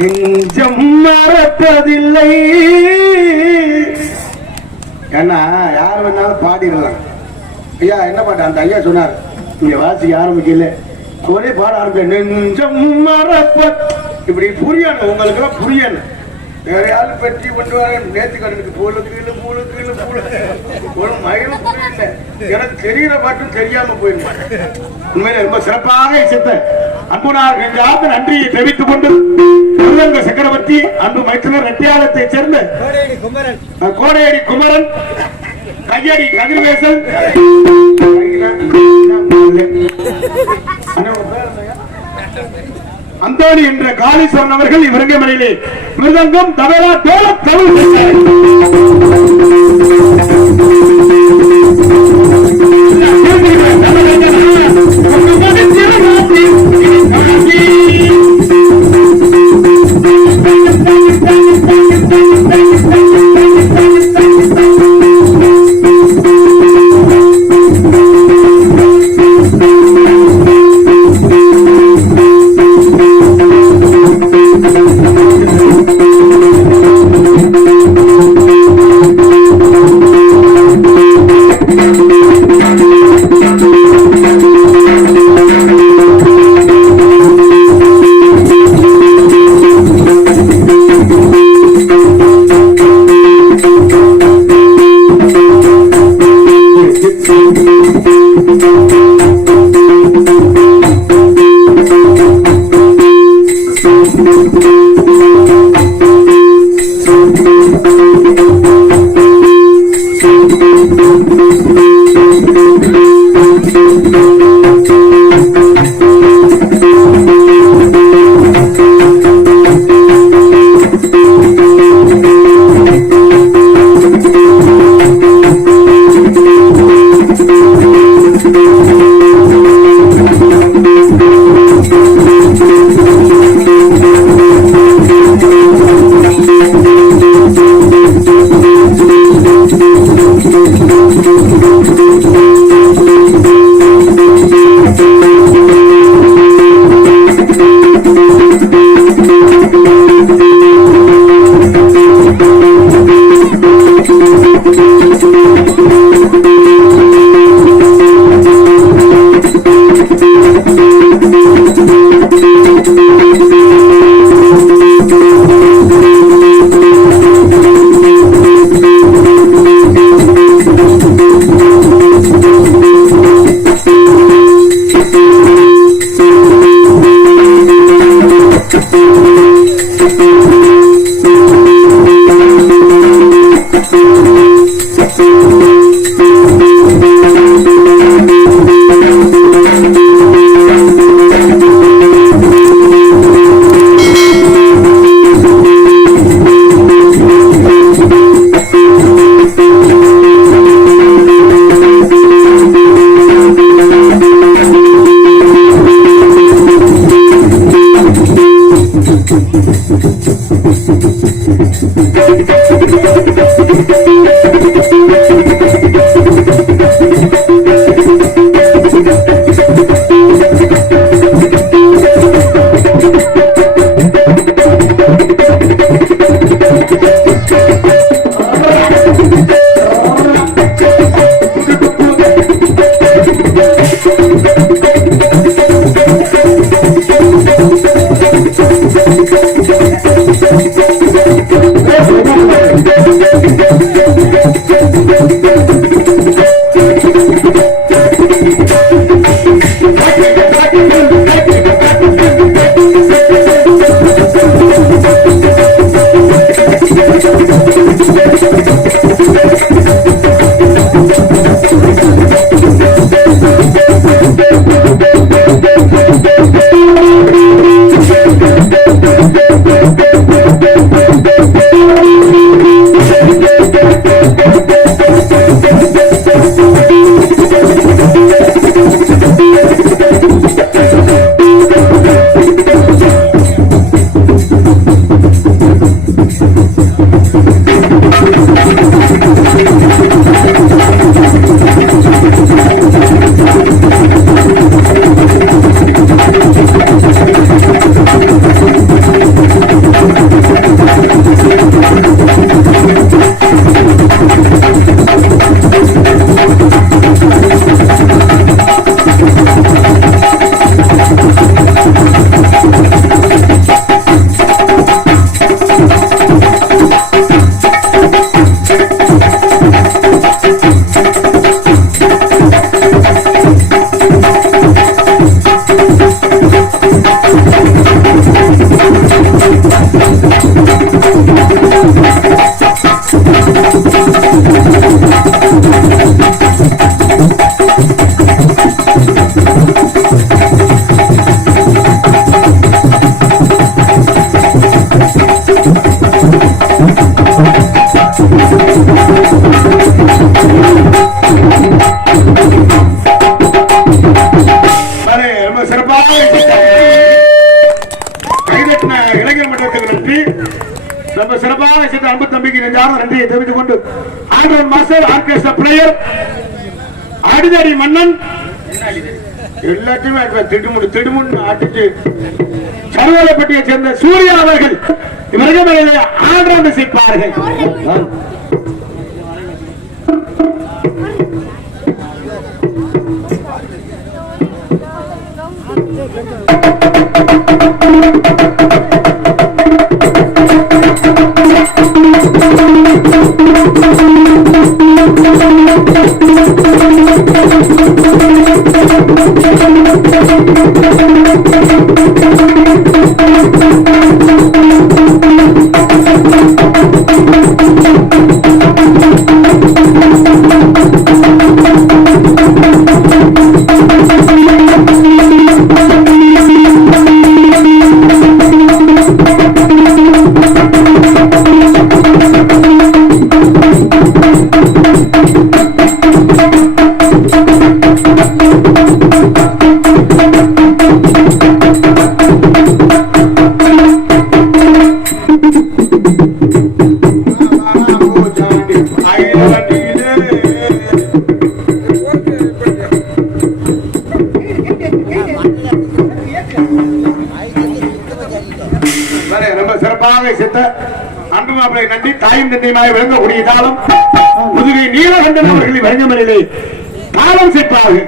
நெஞ்சம் மறப்பதில்லை. ஏன்னா யார் வேணாலும் பாடிடலாம். ஐயா என்ன பாட்டு அந்த ஐயா சொன்னார், இங்க வாசி ஆரம்பிக்கல ஒரே பாட ஆரம்பிக்க நெஞ்சம் மறப்ப. இப்படி புரியணும், உங்களுக்கு எல்லாம் புரியணும். வேற யாரும் பெற்றி கொண்டு வர நேற்று கணக்கு பூலுக்கு மயிலும் புரியல. எனக்கு தெரியற மட்டும் தெரியாம போயிருந்தேன். உண்மையில ரொம்ப சிறப்பாக இசைத்த அன்புனார் நெஞ்சார்ந்த நன்றியை தெரிவித்துக் கொண்டு திருவங்க சக்கரவர்த்தி அன்பு மைத்தினர் ரெட்டியாலத்தை சேர்ந்த கோடையடி குமரன், கையடி கதிர்வேசன், அந்தோணி என்ற காளீஸ்வரன் அவர்கள் இவரங்கமலையிலே மிருதங்கம், தபேலா, டோலக், தவில் Thank you. நன்றியை தெரிவித்துக் கொண்டு ஆண்டவன் மாஸ்டர் ஆர்கெஸ்ட்ரா பிளேயர் அடிதடி மன்னன் எல்லாத்தையுமே திடுமுன்னு அடிச்சு சருவலைப்பட்டியை சேர்ந்த சூர்யா அவர்கள் இவர்கள் ஆண்டவன் செய்ப்பார்கள். நன்றி தாயும் தந்தையுமாய் விளங்கக்கூடிய காலம் புதுவை நீலகண்டன் அவர்களின் வழங்கமனிலே காலம் சேர்ப்பார்கள்.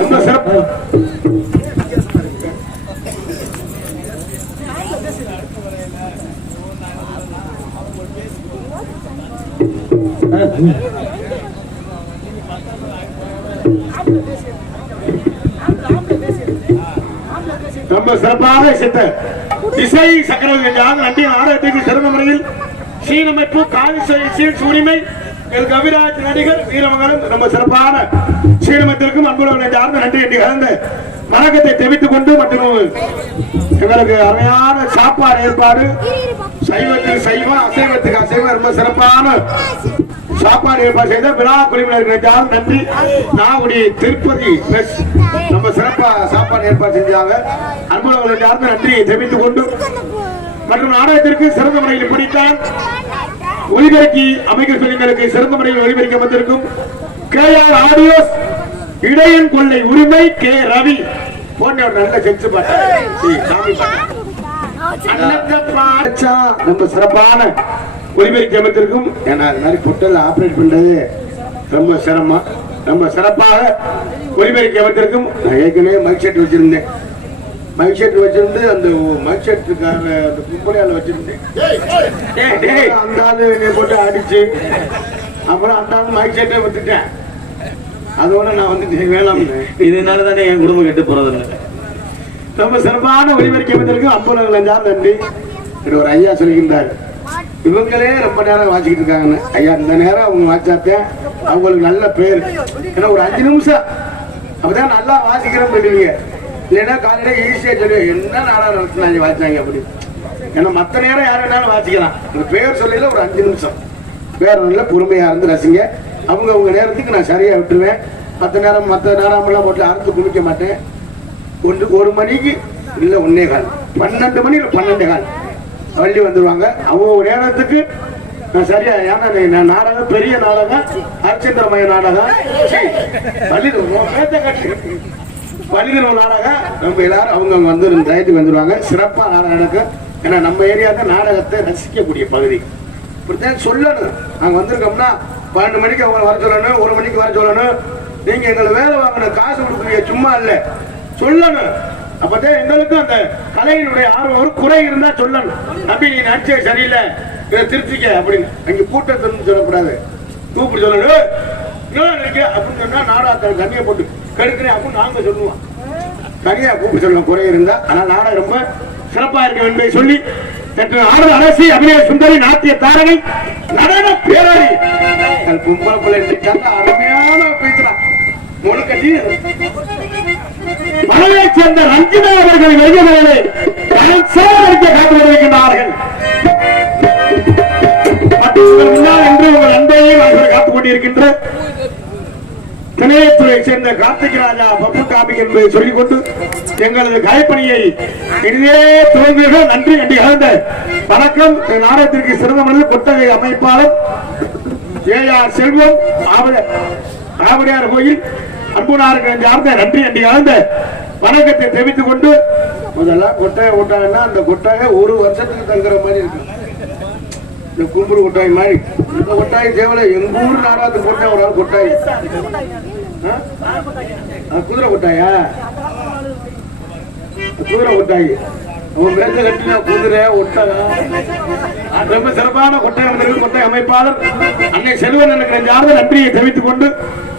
ரொம்ப சிறப்பு. ரொம்ப சிறப்பாக சித்த இசை சக்கரவர்த்தி நன்றி நாடகத்திற்கு சிறந்த முறையில் சீனமைப்பு காலிசை உரிமை கவிராஜ் நடிகர் வீரமங்கலம் ரொம்ப சிறப்பான சீனமத்திற்கும் அன்புள்ள சார்ந்த நன்றி என்று கலந்த வணக்கத்தை தெரிவித்துக் கொண்டு மற்றும் எங்களுக்கு அருமையான சாப்பாடு ஏற்பாடு சைவத்துக்கு சைவம் அசைவத்துக்கு அசைவம் ரொம்ப சிறப்பான சாப்பாடு ஏற்பாடு செய்த விழா குழுவினர்கள் நன்றி. நாகுடி திருப்பதி ரொம்ப சிறப்பா சாப்பாடு ஏற்பாடு செஞ்சாங்க. அன்புள்ள சார்ந்த நன்றி தெரிவித்துக் கொண்டு மற்றும் நாடகத்திற்கு சிறந்த முறையில் இப்படித்தான் ஒலிபெருக்கி அமைக்க சொல்லிங்களுக்கு சிறந்த முறையில் ஒலிபெருக்க வந்திருக்கும் KR ஆடியோஸ் இடையன் கொள்ளை உரிமை கே ரவி போன்ற ஒரு நல்ல சென்ஸ் ரொம்ப சிறப்பான ஒலிபெருக்கி அமைத்திருக்கும். ஏன்னா அது மாதிரி பொட்டல் ஆபரேட் பண்றது ரொம்ப சிரமம். ரொம்ப சிறப்பாக ஒலிபெருக்கி அமைத்திருக்கும். நான் ஏற்கனவே மைக் செட் வச்சிருந்தேன். மைக் செட் வச்சிருந்து அந்த மைக் செட்டுக்கான அந்த கும்பலையால வச்சிருந்தேன். அந்த ஆளு என்னை போட்டு அடிச்சு அப்புறம் அந்த ஆளு மைக் செட்டை விட்டுட்டேன். அதோட நான் வந்து வேளாண் இதனால தானே என் குடும்பம் கெட்டு போறது. ரொம்ப சிறப்பான ஒளிபெருக்கி அமைந்திருக்கு. அம்புலங்கள் நன்றி. ஒரு ஐயா சொல்லிக்கின்றார், இவங்களே ரொம்ப நேரம் வாசிக்கிட்டு இருக்காங்கன்னு. ஐயா இந்த நேரம் அவங்க வாச்சாத்தேன் அவங்களுக்கு நல்ல பேர். ஏன்னா ஒரு 5 நிமிஷம் அப்பதான் நல்லா வாசிக்கிறேன்னு சொல்லுவீங்க. இல்லைன்னா காலையில ஈஸியா சொல்லுவேன் என்ன நாடகம் நடத்தினாங்க வாசிச்சாங்க அப்படி. ஏன்னா மற்ற நேரம் யார் வேணாலும் வாசிக்கலாம். இந்த பேர் சொல்லல ஒரு 5 நிமிஷம் பேர் நல்ல பொறுமையா இருந்து ரசிங்க. அவங்க நேரத்துக்கு நான் சரியா விட்டுருவேன். மற்ற நேரம் எல்லாம் போட்டு அறுத்து குமிக்க மாட்டேன். 1 மணிக்கு இல்ல 1:15 12 மணி இல்ல 12:15 வள்ளி வந்துருவாங்க. அவங்க நேரத்துக்கு நான் சரியா. ஏன்னா நாடகம் பெரிய நாடகம் அர்ச்சந்திரமய நாடகம் பள்ளிதர்ம நாடகம் நம்ம எல்லாரும் அவங்க வந்து டயத்துக்கு வந்துருவாங்க. சிறப்பா நாடகம் நடக்கும். ஏன்னா நம்ம ஏரியாவுக்கு நாடகத்தை ரசிக்கக்கூடிய பகுதி. இப்படித்தான் சொல்லணும். நாங்க வந்திருக்கோம்னா 12 மணிக்கு அவங்க வர சொல்லணும், 1 மணிக்கு வர சொல்லணும். நீங்க எங்களை வேலை வாங்கணும், காசு கொடுக்குறீங்க, சும்மா இல்ல சொல்லணும். அப்பதான் எங்களுக்கும் அந்த கலையினுடைய ஆர்வம் ஒரு குறை இருந்தா சொல்லணும். நம்பி நீ நடிச்சே சரியில்லை இதை திருத்திக்க அப்படின்னு. அங்க கூட்டத்தை சொல்லக்கூடாது, கூப்பிட்டு சொல்லணும் அப்படின்னு சொன்னா நாடகத்தை கண்ணியை போட்டு கெடுக்கிறேன் அப்படின்னு நாங்க சொல்லுவோம். தனியா கூப்பிட்டு சொல்லணும் குறை இருந்தா. ஆனா நாடகம் ரொம்ப சிறப்பா இருக்க என்பதை சொல்லி அரசி அபிநய சுந்தரி நாட்டிய தாரகை நடன பேரடி கும்பல பிள்ளை அருமையான பேசுறான். முழுக்கட்டி மலையை சேர்ந்த ரஞ்சிதா அவர்கள் வெகுமதிகளை காத்து வருகின்றார்கள். முன்னால் என்று உங்கள் அன்பையும் அவர்கள் காத்துக் கொண்டிருக்கின்ற திணையத்துறை சேர்ந்த கார்த்திக் ராஜா பப்பு காபி என்பதை சொல்லிக் கொண்டு எங்களது கலைப்பணியை இனிதே துவங்குகள். நன்றி நன்றி கலந்த வணக்கம். நாடகத்திற்கு சிறந்த மனித கொட்டகை அமைப்பாளர் AR செல்வம் ஆவடியார் கோயில் அன்புனாருக்கு சார்ந்த நன்றி நன்றி கலந்த வணக்கத்தை தெரிவித்துக் கொண்டு முதல்ல கொட்டகை ஓட்டாங்கன்னா அந்த கொட்டகை 1 வருஷத்துக்கு தங்குற மாதிரி இருக்கு. இந்த கும்புறு கொட்டாய் மாதிரி இந்த கொட்டாய் தேவலை எங்க ஊர் நாடகத்துக்கு போட்ட ஒரு ஆள் கொட்டாய் குதிரை கொட்டாயா குதிரை கொட்டாய் அவன் மேல கட்டினா குதிரை ஒட்டகம் ரொம்ப சிறப்பான கொட்டாய் கொட்டாய் அமைப்பாளர் அன்னை செல்வன் எனக்கு சார்ந்த நன்றியை தெரிவித்துக் கொண்டு.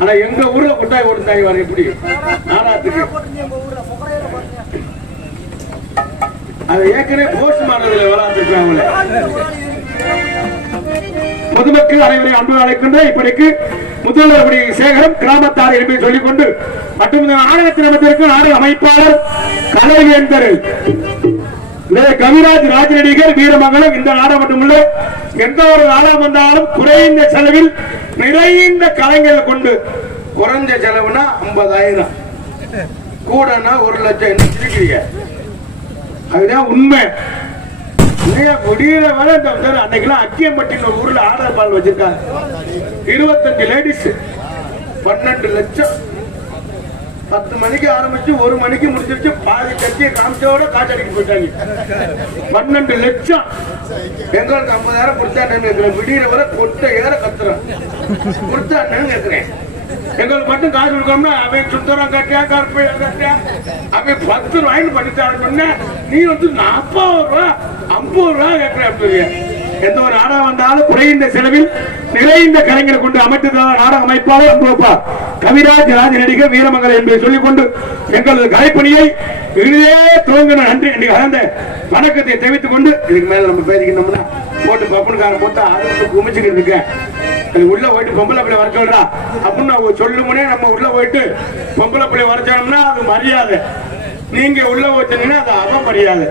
ஆனா எங்க ஊர்ல கொட்டாய் ஓடுத்தாய் வர எப்படி நாடகத்துக்கு அது ஏற்கனவே போஸ்ட் மாறதுல வராதுல பொதுமக்கள் அனைவரையும் அன்பு அழைக்கின்ற இப்படிக்கு முதல்வர் சேகரம் கிராமத்தார் என்று சொல்லிக் கொண்டு மற்றும் இந்த நாடகத்தின் அமைப்பிற்கு நாடக அமைப்பாளர் கலைவேந்தர் கவிராஜ் ராஜநடிகர் வீரமங்கலம். இந்த நாடகம் மட்டுமல்ல எந்த ஒரு நாடகம் வந்தாலும் குறைந்த செலவில் நிறைந்த கலைஞர்களை கொண்டு குறைஞ்ச செலவுனா 50,000 கூடனா 1 லட்சம் என்ன இருக்கிறீங்க. அதுதான் உண்மை. முடிகிற வேலை அன்னைக்கெல்லாம் அக்கியம்பட்டின ஊர்ல ஆதார் பால் வச்சிருக்காங்க. 25 லேடிஸ் 12 லட்சம். 10 மணிக்கு ஆரம்பிச்சு 1 மணிக்கு முடிச்சிருச்சு. பாதி கட்சியை காமிச்சோட காய்ச்சடிக்கு போயிட்டாங்க. 12 லட்சம். எங்களுக்கு 50,000 கொடுத்தான்னு விடிகிற வரை கொட்ட ஏற கத்துறோம் கொடுத்தான்னு கேட்கிறேன். எங்களுக்கு மட்டும் காசு கொடுக்கணும்னா அவன் சுத்தரம் கட்டியா கருப்பையா கட்டியா அவன் 10 ரூபாய்னு பண்ணிட்டாருன்னு நீ வந்து 40 ரூபா 50 ரூபா கேட்கிற. எந்த ஒரு நாடகம் வந்தாலும் குறைந்த செலவில் நிறைந்த கலைஞரை கொண்டு அமைத்து நாடக அமைப்பாளர் அன்புப்பா கவிராஜ் ராஜநடிகர் வீரமங்கலம் என்பதை சொல்லிக் கொண்டு எங்களது கலைப்பணியை இனிதே துவங்கின நன்றி என்று கலந்த வணக்கத்தை தெரிவித்துக் கொண்டு இதுக்கு மேல நம்ம பேசிக்கணும்னா போட்டு பப்புனுக்கார போட்டு அறுத்து குமிச்சுக்கிட்டு இருக்கேன். அது உள்ள போயிட்டு பொம்பளை பிள்ளை வர சொல்றா அப்படின்னு அவங்க சொல்லுமுனே நம்ம உள்ள போயிட்டு பொம்பளை பிள்ளை வரைச்சோம்னா அது மரியாதை. நீங்க உள்ள வச்சீங்கன்னா அது அவமரியாதை.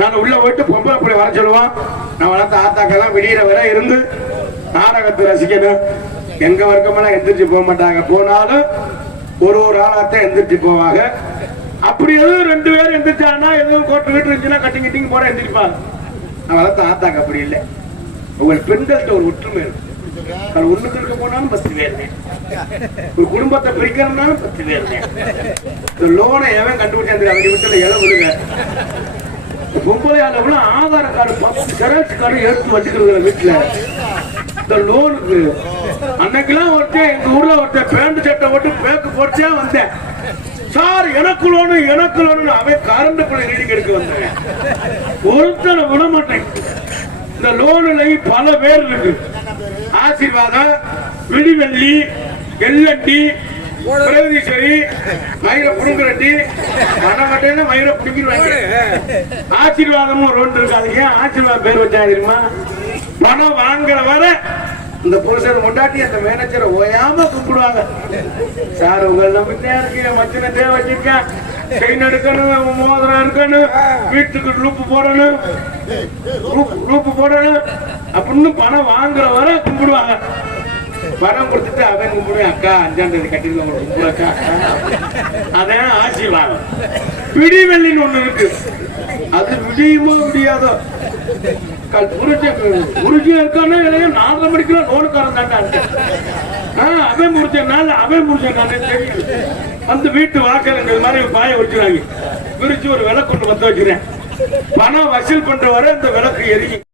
நான் உள்ள போயிட்டு பொம்பளை பிள்ளை வர சொல்லுவான். நான் வளர்த்த ஆத்தாக்கெல்லாம் விடிகிற வரை இருந்து நாடகத்தை ரசிக்கணும். எங்க வர்க்கமெல்லாம் எந்திரிச்சு போக மாட்டாங்க. போனாலும் ஒரு ஆளாத்தான் எந்திரிச்சு போவாங்க. அப்படி எதுவும் 2 பேரும் எந்திரிச்சாங்கன்னா எதுவும் கோட்டு வீட்டு இருந்துச்சுன்னா கட்டிங் கிட்டிங் போட எந்திரிப்பாங்க. நான் வளர்த்த ஆத்தாக்கு அப்படி இல்லை. உங்கள் பெண்கள்கிட்ட ஒரு ஒற்றுமை இருக்கு. ஒண்ணுக்கு இருக்க போனாலும் 10 பேர், ஒரு குடும்பத்தை பிரிக்கணும்னாலும் 10 பேர். இந்த லோனை எவன் கண்டுபிடிச்சா அவங்க வீட்டுல இலை விழுங்க. பொம்பளை அளவுல ஆதார கார்டு 10 ஜெராக்ஸ் கார்டு எடுத்து வச்சுக்கிறது வீட்டுல. இந்த லோனுக்கு அன்னைக்கெல்லாம் ஒருத்தன் எங்க ஊர்ல ஒருத்தன் பேண்ட் சட்டை போட்டு பேக்கு போட்டா வந்தேன். சார் எனக்கு லோனு அவன் கரண்ட் குள்ள ரீடிங் எடுக்க வந்தேன். ஒருத்தனை விட மாட்டேன். இந்த லோனுல பல பேர் இருக்கு. ஆசீர்வாதம், விடிவெள்ளி, எல்லண்டி, பிரகதீஸ்வரி, மயில புடுங்குறட்டி, மனமட்டையில மயில புடுங்கிடுவாங்க. ஆசீர்வாதமும் ஒரு ஒன்று இருக்கு. அதுக்கு ஏன் ஆசீர்வாதம் பேர் வச்சாங்க தெரியுமா? பணம் வாங்குற வர இந்த புருஷன் முண்டாட்டி அந்த மேனேஜரை ஓயாம கும்பிடுவாங்க. சார் உங்களை நம்பிட்டே இருக்கீங்க, மச்சனத்தே வச்சிருக்கேன், செயின் எடுக்கணும், மோதிரம் இருக்கணும், வீட்டுக்கு லூப்பு போடணும் அப்படின்னு பணம் வாங்குற வர கும்பிடுவாங்க. பணம் கொடுத்துட்டு அவன் கும்பிடுவேன். அக்கா 5ஆம் தேதி கட்டிருக்கா அதான் ஆசீர்வாதம். விடிவெள்ளின்னு ஒண்ணு இருக்கு. அது விடியுமோ விடியாதோ புரிஜியா இருக்கானே இல்லையா 4 மணிக்கு லோனுக்காரன் தாண்டா. அவன் முடிச்சனால அவன் முடிச்சானே தெரியும். அந்த வீட்டு வாக்கல் மாதிரி பாய வச்சுருவாங்க. விரிச்சு ஒரு விளக்கு கொண்டு வந்து வச்சுக்கிறேன். பணம் வசூல் பண்ற வரை இந்த விளக்கு எரியும்.